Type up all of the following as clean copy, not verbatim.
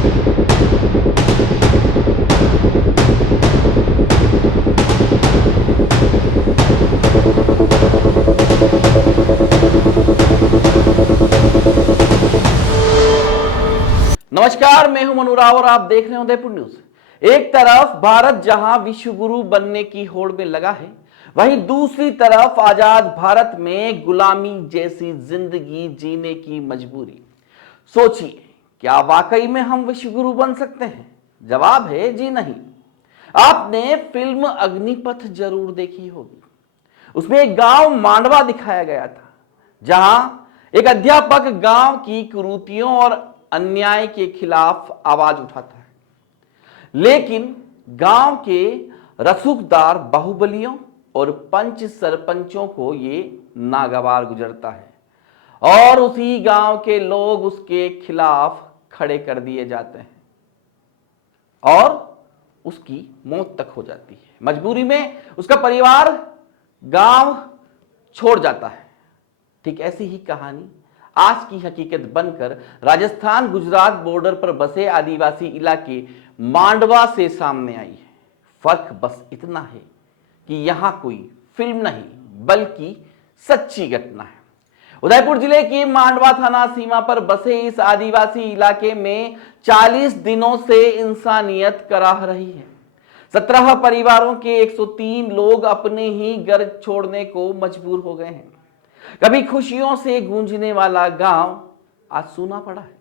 नमस्कार, मैं हूं मनु राव और आप देख रहे हैं उदयपुर न्यूज। एक तरफ भारत जहां विश्व गुरु बनने की होड़ में लगा है, वहीं दूसरी तरफ आजाद भारत में गुलामी जैसी जिंदगी जीने की मजबूरी। सोचिए, क्या वाकई में हम विश्व गुरु बन सकते हैं? जवाब है जी नहीं। आपने फिल्म अग्निपथ जरूर देखी होगी। उसमें एक गांव मांडवा दिखाया गया था, जहां एक अध्यापक गांव की कुरीतियों और अन्याय के खिलाफ आवाज उठाता है, लेकिन गांव के रसूखदार बाहुबलियों और पंच सरपंचों को ये नागवार गुजरता है और उसी गांव के लोग उसके खिलाफ खड़े कर दिए जाते हैं और उसकी मौत तक हो जाती है। मजबूरी में उसका परिवार गांव छोड़ जाता है। ठीक ऐसी ही कहानी आज की हकीकत बनकर राजस्थान गुजरात बॉर्डर पर बसे आदिवासी इलाके मांडवा से सामने आई है। फर्क बस इतना है कि यहां कोई फिल्म नहीं बल्कि सच्ची घटना है। उदयपुर जिले के मांडवा थाना सीमा पर बसे इस आदिवासी इलाके में 40 दिनों से इंसानियत कराह रही है। 17 परिवारों के 103 लोग अपने ही घर छोड़ने को मजबूर हो गए हैं। कभी खुशियों से गूंजने वाला गांव आज सूना पड़ा है।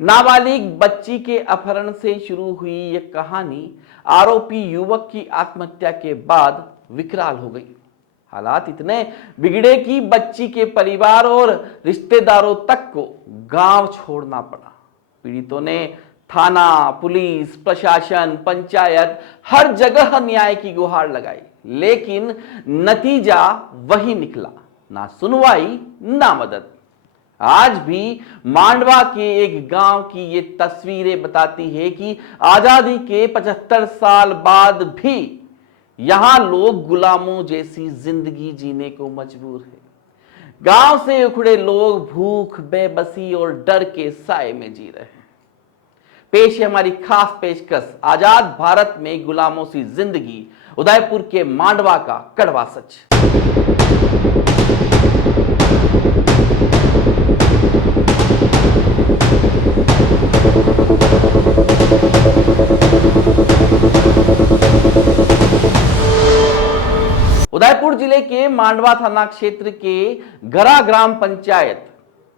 नाबालिग बच्ची के अपहरण से शुरू हुई यह कहानी आरोपी युवक की आत्महत्या के बाद विकराल हो गई। हालात इतने बिगड़े कि बच्ची के परिवार और रिश्तेदारों तक को गांव छोड़ना पड़ा। पीड़ितों ने थाना, पुलिस, प्रशासन, पंचायत हर जगह न्याय की गुहार लगाई, लेकिन नतीजा वही निकला, ना सुनवाई ना मदद। आज भी मांडवा के एक गांव की ये तस्वीरें बताती है कि आजादी के 75 साल बाद भी यहां लोग गुलामों जैसी जिंदगी जीने को मजबूर है। गांव से उखड़े लोग भूख, बेबसी और डर के साए में जी रहे हैं। पेश है हमारी खास पेशकश, आजाद भारत में गुलामों सी जिंदगी, उदयपुर के मांडवा का कड़वा सच। उदयपुर जिले के मांडवा थाना क्षेत्र के गरा ग्राम पंचायत,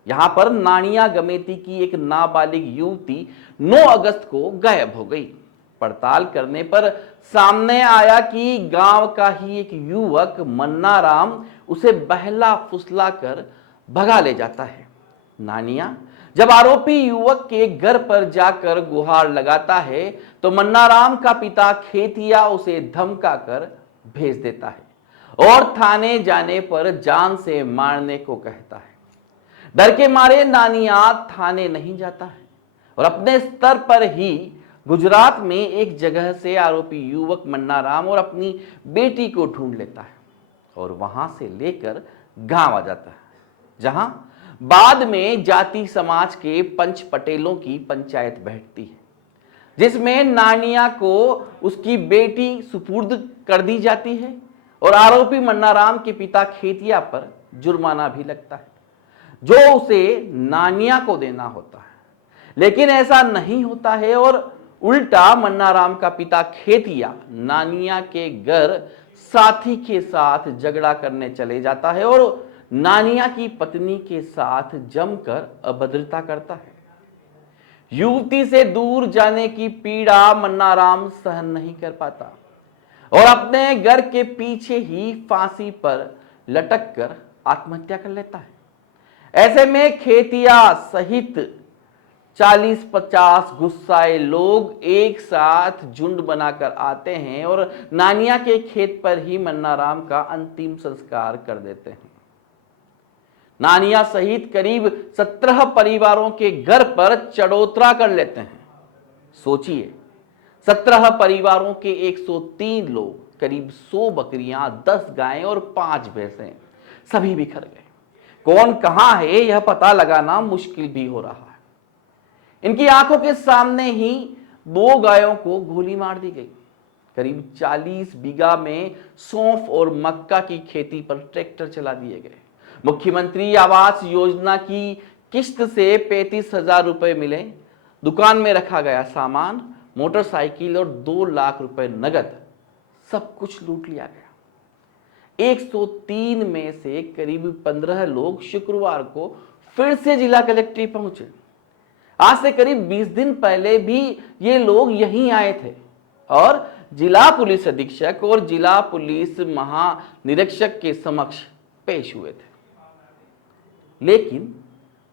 यहां पर नानिया गमेती की एक नाबालिग युवती 9 अगस्त को गायब हो गई। पड़ताल करने पर सामने आया कि गांव का ही एक युवक मन्ना राम उसे बहला फुसला कर भगा ले जाता है। नानिया जब आरोपी युवक के घर पर जाकर गुहार लगाता है तो मन्ना राम का पिता खेतिया उसे धमका कर भेज देता है और थाने जाने पर जान से मारने को कहता है। डर के मारे नानिया थाने नहीं जाता है और अपने स्तर पर ही गुजरात में एक जगह से आरोपी युवक मन्ना राम और अपनी बेटी को ढूंढ लेता है और वहां से लेकर गांव आ जाता है, जहां बाद में जाति समाज के पंच पटेलों की पंचायत बैठती है, जिसमें नानिया को उसकी बेटी सुपुर्द कर दी जाती है और आरोपी मन्ना राम के पिता खेतिया पर जुर्माना भी लगता है, जो उसे नानिया को देना होता है। लेकिन ऐसा नहीं होता है और उल्टा मन्ना राम का पिता खेतिया नानिया के घर साथी के साथ झगड़ा करने चले जाता है और नानिया की पत्नी के साथ जमकर अभद्रता करता है। युवती से दूर जाने की पीड़ा मन्ना राम सहन नहीं कर पाता और अपने घर के पीछे ही फांसी पर लटक कर आत्महत्या कर लेता है। ऐसे में खेतिया सहित 40-50 गुस्साए लोग एक साथ झुंड बनाकर आते हैं और नानिया के खेत पर ही मन्ना राम का अंतिम संस्कार कर देते हैं। नानिया सहित करीब 17 परिवारों के घर पर चढ़ोतरा कर लेते हैं। सोचिए, 17 परिवारों के 103 लोग, करीब 100 बकरियां, 10 गायें और 5 भैंसें सभी बिखर गए। कौन कहां है यह पता लगाना मुश्किल भी हो रहा है। इनकी आंखों के सामने ही 2 गायों को गोली मार दी गई। करीब 40 बीघा में सौंफ और मक्का की खेती पर ट्रैक्टर चला दिए गए। मुख्यमंत्री आवास योजना की किस्त से 35,000 रुपए मिले। दुकान में रखा गया सामान, मोटरसाइकिल और 2 लाख रुपए नगद, सब कुछ लूट लिया गया। 103 में से करीब 15 लोग शुक्रवार को फिर से जिला कलेक्ट्रेट पहुंचे। आज से करीब 20 दिन पहले भी ये लोग यहीं आए थे और जिला पुलिस अधीक्षक और जिला पुलिस महानिरीक्षक के समक्ष पेश हुए थे, लेकिन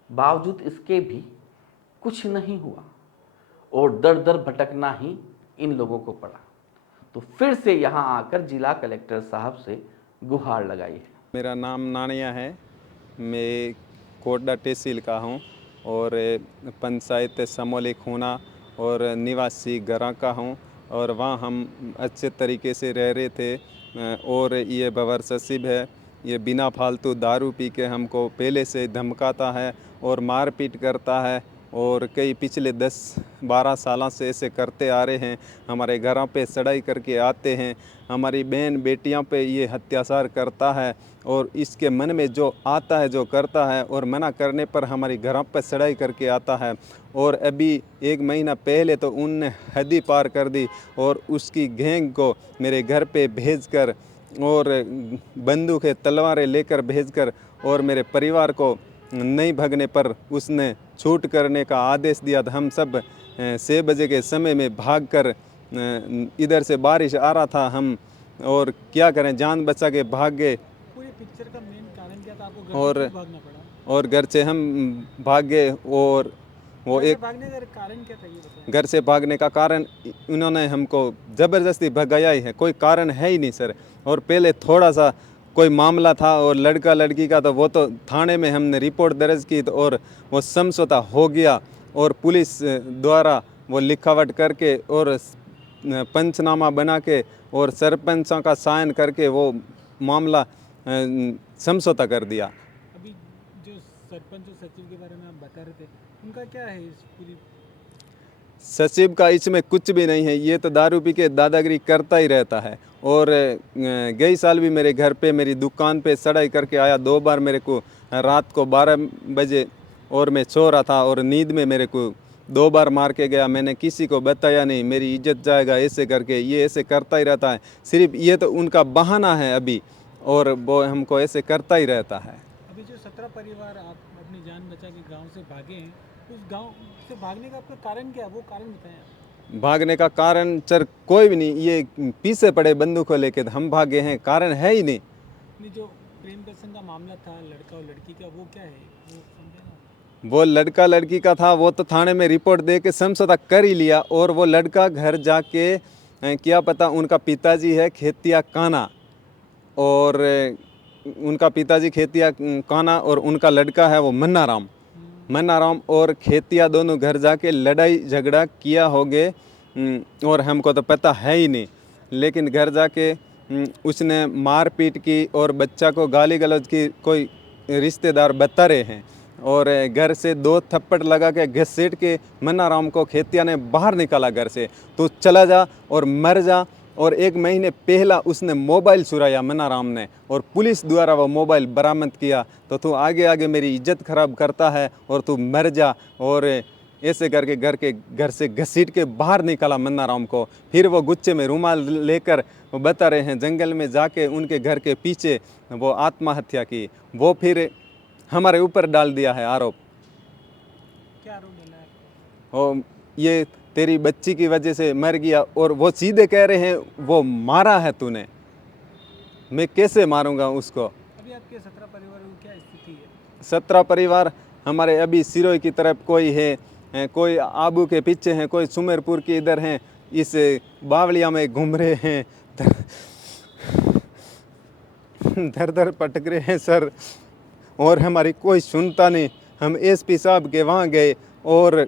बावजूद इसके भी कुछ नहीं हुआ और दर दर भटकना ही इन लोगों को पड़ा। तो फिर से यहां आकर जिला कलेक्टर साहब से गुहार लगाई है। मेरा नाम नानिया है, मैं कोटड़ा तहसील का हूं और पंचायत समोली खूना और निवासी गरा का हूं और वहाँ हम अच्छे तरीके से रह रहे थे। और ये बवर ससीब है, ये बिना फालतू दारू पी के हमको पहले से धमकाता है और मारपीट करता है और कई पिछले 10-12 सालों से ऐसे करते आ रहे हैं। हमारे घरों पे चढ़ाई करके आते हैं, हमारी बहन बेटियों पे ये अत्याचार करता है और इसके मन में जो आता है जो करता है और मना करने पर हमारी घरों पे चढ़ाई करके आता है। और अभी 1 महीना पहले तो उनने हद ही पार कर दी और उसकी गैंग को मेरे घर पे भेजकर और बंदूकें तलवारें लेकर भेजकर और मेरे परिवार को नहीं भागने पर उसने छूट करने का आदेश दिया था। हम सब 6 बजे के समय में भागकर, इधर से बारिश आ रहा था हम और क्या करें, जान बचा के भाग गए। पूरी पिक्चर का मेन कारण क्या था, आपको घर से भागना पड़ा? और घर से हम भाग गए और वो एक भागने का कारण क्या था ये बताइए? घर से भागने का कारण उन्होंने हमको ज़बरदस्ती भगाया ही है, कोई कारण है ही नहीं सर। और पहले थोड़ा सा कोई मामला था और लड़का लड़की का, तो वो तो थाने में हमने रिपोर्ट दर्ज की और वो समझौता हो गया और पुलिस द्वारा वो लिखावट करके और पंचनामा बना के और सरपंचों का साइन करके वो मामला समझौता कर दिया। अभी जो सरपंच और सचिव के बारे में आप बता रहे थे, उनका क्या है इस पूरी? सचिव का इसमें कुछ भी नहीं है, ये तो दारू पी के दादागिरी करता ही रहता है। और गई साल भी मेरे घर पे मेरी दुकान पे चढ़ाई करके आया 2 बार मेरे को, रात को 12 बजे और मैं सो रहा था और नींद में मेरे को 2 बार मार के गया। मैंने किसी को बताया नहीं, मेरी इज्जत जाएगा ऐसे करके, ये ऐसे करता ही रहता है। सिर्फ ये तो उनका बहाना है अभी और वो हमको ऐसे करता ही रहता है। अभी जो 17 परिवार आप अपनी जान बचा के गाँव से भागे हैं, उस गाँव से भागने का आपका कारण क्या है, वो कारण बताएं आप। भागने का कारण सर कोई भी नहीं, ये पीछे पड़े बंदूक को लेके हम भागे हैं, कारण है ही नहीं। जो प्रेम दर्शन का मामला था लड़का और लड़की का, वो क्या है, वो समझे ना? वो लड़का लड़की का था, वो तो थाने में रिपोर्ट दे के समझौता कर ही लिया और वो लड़का घर जाके क्या पता, उनका पिताजी है खेतिया काना और उनका पिताजी खेतिया काना और उनका लड़का है वो मन्ना राम और खेतिया दोनों घर जाके लड़ाई झगड़ा किया होगे और हमको तो पता है ही नहीं। लेकिन घर जाके उसने मारपीट की और बच्चा को गाली गलौज की, कोई रिश्तेदार बता रहे हैं और घर से 2 थप्पड़ लगा के घसीट के मन्ना राम को खेतिया ने बाहर निकाला घर से, तो चला जा और मर जा। और 1 महीने पहला उसने मोबाइल चुराया मन्ना राम ने और पुलिस द्वारा वो मोबाइल बरामद किया। तो तू आगे आगे मेरी इज्जत खराब करता है और तू मर जा। और ऐसे करके घर से घसीट के बाहर निकाला मन्ना राम को। फिर वो गुच्छे में रुमाल लेकर वो बता रहे हैं जंगल में जाके उनके घर के पीछे वो आत्महत्या की। वो फिर हमारे ऊपर डाल दिया है आरोप। क्या आरोप डाला है आपको? और ये तेरी बच्ची की वजह से मर गया और वो सीधे कह रहे हैं वो मारा है तूने। मैं कैसे मारूंगा उसको? अभी आपके 17 परिवार की क्या स्थिति है? 17 परिवार हमारे अभी सिरोही की तरफ कोई है, कोई आबू के पीछे हैं, कोई सुमेरपुर के इधर हैं, इस बावलिया में घूम रहे हैं, दर दर पटक रहे हैं सर। और हमारी कोई सुनता नहीं। हम एसपी साहब के वहाँ गए और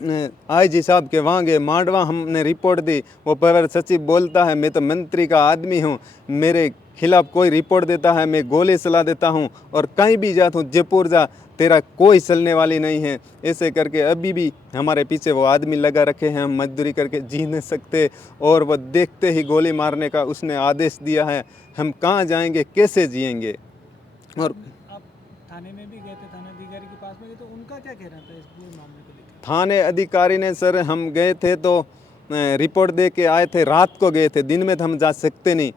आईजी साहब के वहाँ गए, मांडवा हमने रिपोर्ट दी। वो प्रवर सचिव बोलता है मैं तो मंत्री का आदमी हूँ, मेरे खिलाफ कोई रिपोर्ट देता है मैं गोली चला देता हूँ, और कहीं भी जाता हूँ जयपुर जा तेरा कोई चलने वाली नहीं है। ऐसे करके अभी भी हमारे पीछे वो आदमी लगा रखे हैं, हम मजदूरी करके जी नहीं सकते, और वो देखते ही गोली मारने का उसने आदेश दिया है। हम कहाँ जाएंगे, कैसे जिएंगे। और आप थाने में भी गए थे, थाना अधिकारी के पास में गए, तो उनका क्या कहना था इस पूरे मामले को लेकर? थाने अधिकारी ने सर, हम गए थे तो रिपोर्ट दे के आए थे, रात को गए थे, दिन में तो हम जा सकते नहीं।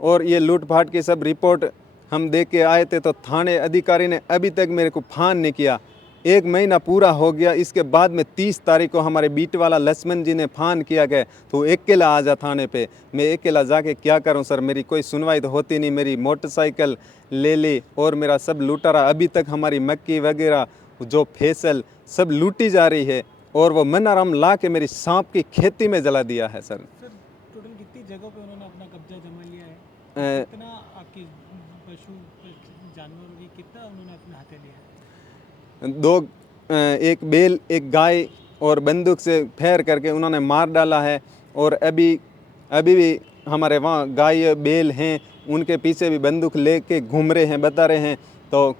और ये लूटपाट की सब रिपोर्ट हम दे के आए थे, तो थाने अधिकारी ने अभी तक मेरे को फ़ोन नहीं किया। 1 महीना पूरा हो गया, इसके बाद में 30 तारीख को हमारे बीट वाला लक्ष्मण जी ने फ़ोन किया गया तो अकेला आ जा थाने पे। मैं अकेला जाके क्या करूं सर, मेरी कोई सुनवाई तो होती नहीं। मेरी मोटरसाइकिल ले ली और मेरा सब लूटा रहा। अभी तक हमारी मक्की वगैरह जो फसल सब लूटी जा रही है, और वो मनाराम ला के मेरी सांप की खेती में जला दिया है सर। सर टोटल कितनी जगहों पे उन्होंने अपना कब्जा जमा लिया है? अ, कितना आपकी पशु जानवरों की कितना उन्होंने अपने हाथे लिया है? 2 एक बैल, एक गाय, और बंदूक से फैर करके उन्होंने मार डाला है। और अभी भी हमारे वहाँ गाय बैल हैं, उनके पीछे भी बंदूक लेके घूम रहे हैं, बता रहे हैं। तो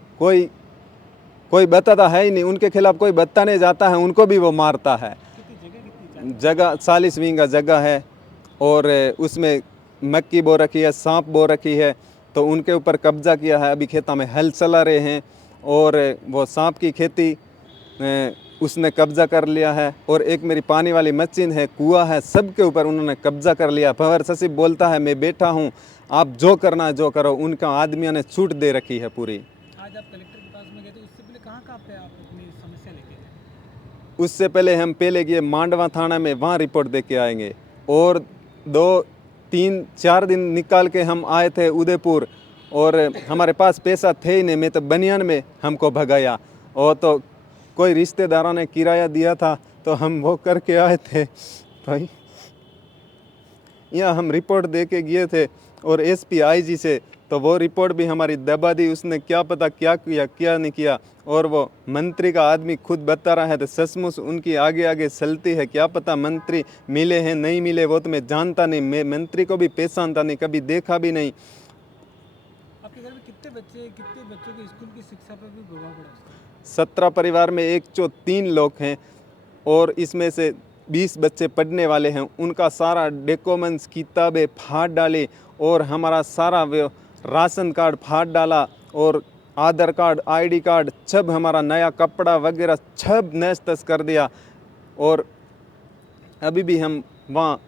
कोई बताता है ही नहीं, उनके खिलाफ कोई बताने जाता है उनको भी वो मारता है। कितनी जगह 40 बीघा जगह है, और उसमें मक्की बो रखी है, सांप बो रखी है, तो उनके ऊपर कब्जा किया है। अभी खेतों में हल चला रहे हैं, और वो सांप की खेती उसने कब्जा कर लिया है। और एक मेरी पानी वाली मशीन है, कुआं है, सब के ऊपर उन्होंने कब्जा कर लिया। पवर सचिव बोलता है मैं बैठा हूँ, आप जो करना है जो करो। उनका आदमियों ने छूट दे रखी है पूरी। आज आप कलेक्टर के पास में गए थे, उससे पहले कहाँ पे आप अपनी समस्या लेके गए? उससे पहले हम पहले गए मांडवा थाना में, वहाँ रिपोर्ट दे के आएंगे। और 2-3-4 दिन निकाल के हम आए थे उदयपुर, और हमारे पास पैसा थे ही नहीं। मैं तो बनियान में हमको भगाया, और तो कोई रिश्तेदारों ने किराया दिया था तो हम वो करके आए थे भाई। यहाँ हम रिपोर्ट दे के गए थे, और एसपी आईजी से, तो वो रिपोर्ट भी हमारी दबा दी उसने। क्या पता क्या किया क्या नहीं किया। और वो मंत्री का आदमी खुद बता रहा है, तो सचमुच उनकी आगे आगे चलती है। क्या पता मंत्री मिले हैं नहीं मिले, वो तो मैं जानता नहीं। मैं मंत्री को भी पहचानता नहीं, कभी देखा भी नहीं। आपके घर में कितने बच्चों की स्कूल की शिक्षा पर भी प्रभाव पड़ा उसका? 17 परिवार में 103 लोग हैं, और इसमें से 20 बच्चे पढ़ने वाले हैं। उनका सारा डॉक्यूमेंट्स किताबें फाड़ डाली, और हमारा सारा राशन कार्ड फाड़ डाला, और आधार कार्ड, आईडी कार्ड, सब हमारा नया कपड़ा वगैरह सब नष्ट कर दिया। और अभी भी हम वहाँ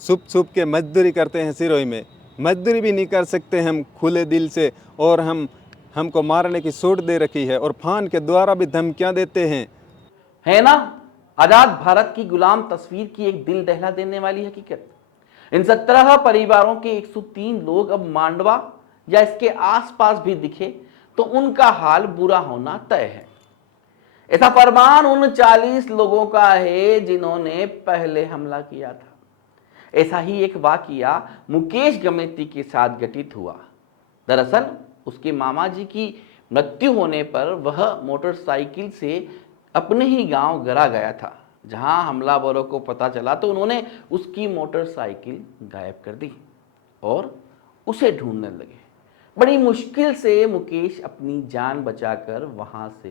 छुप के मजदूरी करते हैं। सिरोही में मजदूरी भी नहीं कर सकते हम खुले दिल से, और हमको मारने की छूट दे रखी है, और फान के द्वारा भी धमकियाँ देते हैं। है ना आजाद भारत की गुलाम तस्वीर की एक दिल दहला देने वाली हकीकत। इन 17 परिवारों के 103 लोग अब मांडवा या इसके आसपास भी दिखे तो उनका हाल बुरा होना तय है। ऐसा फरमान उन 40 लोगों का है जिन्होंने पहले हमला किया था। ऐसा ही एक वाकया मुकेश गमेती के साथ घटित हुआ। दरअसल उसके मामा जी की मृत्यु होने पर वह मोटरसाइकिल से अपने ही गांव गरा गया था। जहां हमलावरों को पता चला तो उन्होंने उसकी मोटरसाइकिल गायब कर दी और उसे ढूंढने लगे। बड़ी मुश्किल से मुकेश अपनी जान बचाकर वहां से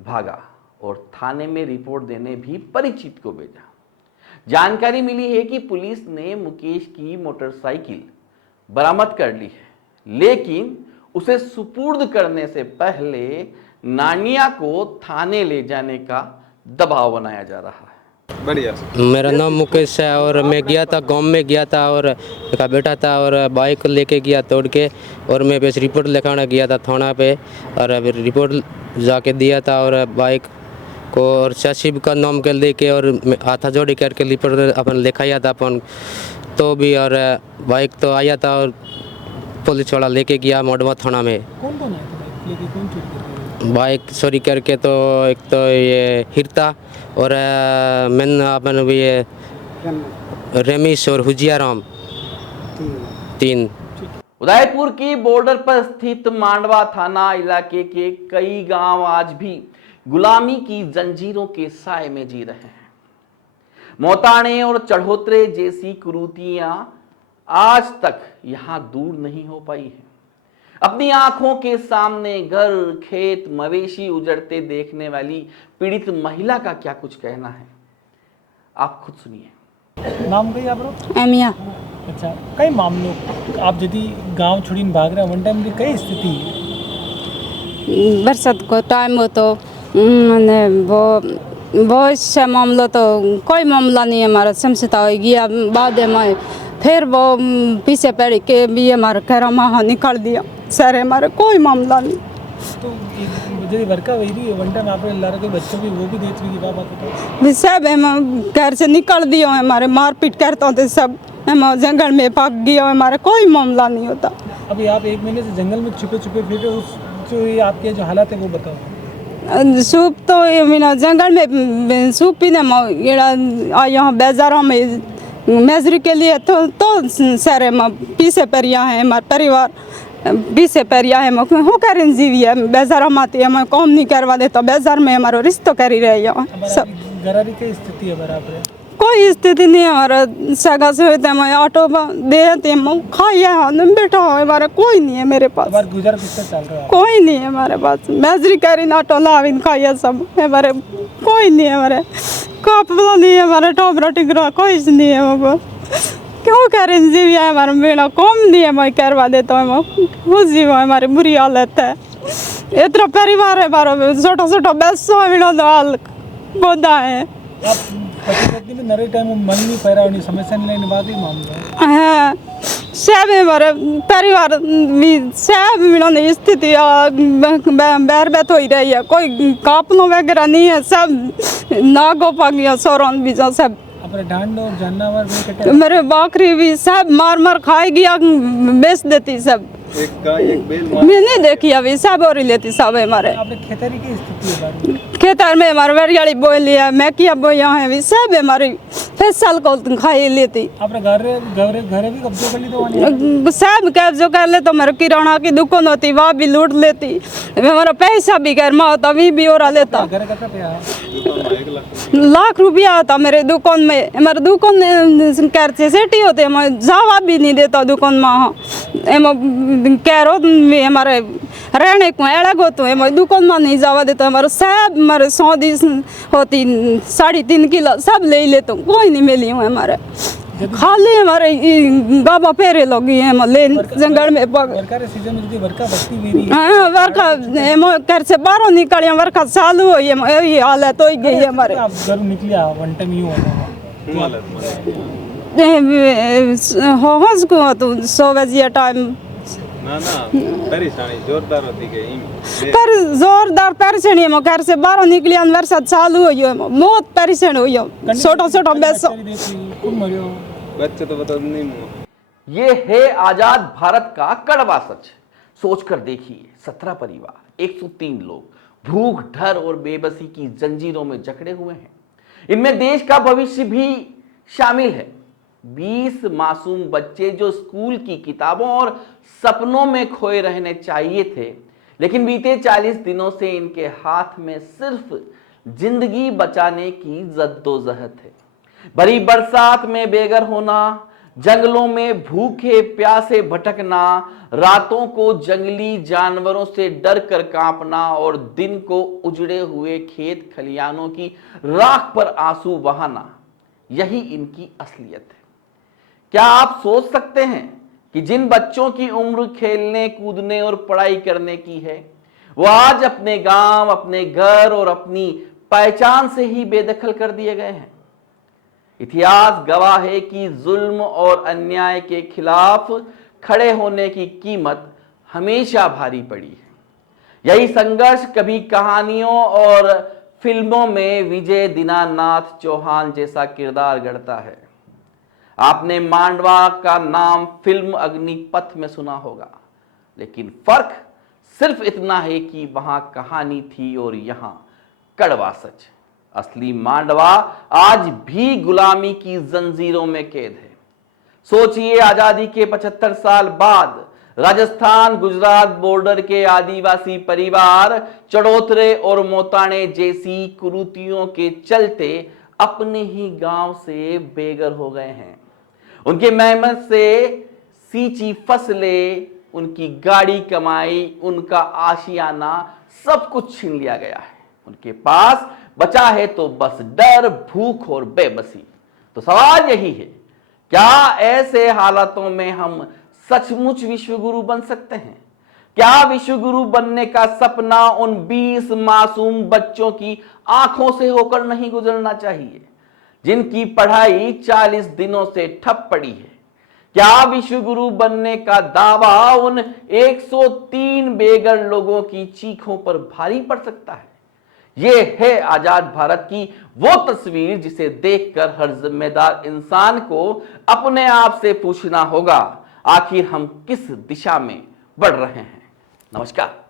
भागा और थाने में रिपोर्ट देने भी परिचित को भेजा। जानकारी मिली है कि पुलिस ने मुकेश की मोटरसाइकिल बरामद कर ली है, लेकिन उसे सुपुर्द करने से पहले नानिया को थाने ले जाने का दबाव बनाया जा रहा है। बढ़िया। मेरा नाम मुकेश है और मैं गया था, गांव में गया था और मेरा बेटा था और बाइक लेके गया तोड़ के, और मैं बस रिपोर्ट लिखाना गया था थाना पे, और रिपोर्ट जाके दिया था और बाइक को और शशिब का नाम कर दे के और हाथा जोड़ी करके रिपोर्ट अपन लिखाया था अपन तो भी, और बाइक तो आया था और पुलिस वाला लेके गया मांडवा थाना में। कौन कौन आया था बाइक लेके, कौन चोरी करके? बाइक चोरी करके तो एक तो ये हिरता और मैन अपन भी ये रमेश और हुजियाराम, 3। उदयपुर की बॉर्डर पर स्थित मांडवा थाना इलाके के कई गांव आज भी गुलामी की जंजीरों के साए में जी रहे हैं। मोताणे और चढ़ोतरे जैसी कुरीतियां आज तक यहां दूर नहीं हो पाई है। अपनी आंखों के सामने घर, खेत, मवेशी उजड़ते देखने वाली पीड़ित महिला का क्या कुछ कहना है, आप खुद सुनिए। नाम कही आप एमिया अच्छा कई मामलों आप यदि गांव छोड़ीने भाग रहे वन टाइम की कई स्थिति है बरसात को टाइम हो तो मैंने वो इससे मामला तो कोई मामला नहीं है हमारा समझता हो गया बाद में फिर वो पीछे पड़ के भी हमारा घर वहाँ निकाल दिया सर हमारा कोई मामला नहीं। तो यदि वर्का वही रही है वन टाइम आप ला रहे बच्चों भी वो भी देख रही बाबा को भी सब हम घर से निकल दिया हमारे मारपीट करते होते सब हम जंगल में भाग गया हमारा कोई मामला नहीं होता। अभी आप 1 महीने से जंगल में छुपे छुपे फिर रहे उस जो ये आपके जो हालात है वो बताओ। सूप तो ये मीना जंगल में सूप पीने यहाँ बाजारों में मजदूरी के लिए तो सारे पीछे परिया है हमारे परिवार पीछे परिया है हो करें जीवी है बाजार आती है काम नहीं करवा देता बाजार में हमारा रिश्ता कर ही रहे सब घर की स्थिति है बराबर है कोई स्थिति नहीं है हमारा सगा से होते हैं ऑटो देते खाइए बैठा हो हमारा कोई नहीं है मेरे पास गुजर किससे चल रहा है कोई नहीं है हमारे पास मजदूरी करी ऑटो लाविन खाइए सब हमारे कोई नहीं है हमारे कापला नहीं है हमारे टोबरा टिकरा कोई नहीं है वो क्यों करें जीवी है हमारा मेरा कम नहीं है मैं करवा देता हूँ वो जीव हमारी बुरी हालत है इतना परिवार है हमारा छोटा छोटा बेसो दाल पौधा है पति में नरे टाइम मन नहीं पै रहा समस्या नहीं लेने बाद ही मामला हाँ सब हमारे परिवार भी सब मिलों स्थिति बैर बैत हो रही है कोई कापनो वगैरह नहीं है सब नागो पागिया सोरन भी सब अपने डांड और जानवर भी कटे मेरे बकरी भी सब मार मार खाएगी बेच देती सब एक गाय एक बैल मैं नहीं देखी अभी सब और ही लेती सब हमारे आपने खेतरी की स्थिति है खेतर में हमारे वरियाली बोई लिया मैं किया बोया है भी सब हमारी फसल को खाई लेती आपने घर भी कब्जे कर ली तो सब कब्जो कर ले तो मेरे किराना की दुकान होती वहाँ भी लूट लेती हमारा पैसा भी घर में होता भी और लेता घर का क्या लाख रुपया होता मेरे दुकान में हमारे दुकान कर से सेठी होते मैं जावा भी नहीं देता दुकान में कैरो में हमारे रहने को अलग होते हैं मैं दुकान में नहीं जावा देता हमारे सब हमारे 100 दिन होती 3.5 किलो सब ले लेता हूँ कोई नहीं मिली हूँ हमारे खाली हमारे बाबा फेरे लगी है ले जंगल में सीजन में वर्षा बस्ती मेरी हाँ वर्षा घर से बाहर निकले वर्षा चालू हुई है यही हालत हो गई है हमारे आप घर निकलिया वन टाइम यूँ होश को तो 100 बजे टाइम ना परेशानी जोरदार होती गई पर जोरदार परेशानी है घर से बाहर निकली वर्षा चालू हुई है बहुत परेशान हुई है छोटा छोटा बच्चे तो बता नहीं ये है आजाद भारत का कड़वा सच। सोचकर देखिए 17 परिवार 103 लोग भूख डर और बेबसी की जंजीरों में जकड़े हुए हैं। इनमें देश का भविष्य भी शामिल है। 20 मासूम बच्चे जो स्कूल की किताबों और सपनों में खोए रहने चाहिए थे, लेकिन बीते 40 दिनों से इनके हाथ में सिर्फ जिंदगी बचाने की जद्दोजहद है। भरी बरसात में बेघर होना, जंगलों में भूखे प्यासे भटकना, रातों को जंगली जानवरों से डर कर कांपना और दिन को उजड़े हुए खेत खलियानों की राख पर आंसू बहाना, यही इनकी असलियत है। क्या आप सोच सकते हैं कि जिन बच्चों की उम्र खेलने कूदने और पढ़ाई करने की है, वो आज अपने गांव, अपने घर और अपनी पहचान से ही बेदखल कर दिए गए हैं। इतिहास गवाह है कि जुल्म और अन्याय के खिलाफ खड़े होने की कीमत हमेशा भारी पड़ी है। यही संघर्ष कभी कहानियों और फिल्मों में विजय दीनानाथ चौहान जैसा किरदार गढ़ता है। आपने मांडवा का नाम फिल्म अग्निपथ में सुना होगा, लेकिन फर्क सिर्फ इतना है कि वहां कहानी थी और यहां कड़वा सच। असली मांडवा आज भी गुलामी की जंजीरों में कैद है। सोचिए, आजादी के 75 साल बाद राजस्थान गुजरात बॉर्डर के आदिवासी परिवार चड़ोतरे और मोताने जैसी कुरीतियों के चलते अपने ही गांव से बेघर हो गए हैं। उनके मेहनत से सींची फसलें, उनकी गाड़ी कमाई, उनका आशियाना सब कुछ छीन लिया गया है। उनके पास बचा है तो बस डर, भूख और बेबसी। तो सवाल यही है, क्या ऐसे हालातों में हम सचमुच विश्वगुरु बन सकते हैं? क्या विश्वगुरु बनने का सपना उन 20 मासूम बच्चों की आंखों से होकर नहीं गुजरना चाहिए, जिनकी पढ़ाई 40 दिनों से ठप पड़ी है? क्या विश्वगुरु बनने का दावा उन 103 बेघर लोगों की चीखों पर भारी पड़ सकता है? यह है आजाद भारत की वो तस्वीर जिसे देखकर हर जिम्मेदार इंसान को अपने आप से पूछना होगा, आखिर हम किस दिशा में बढ़ रहे हैं? नमस्कार।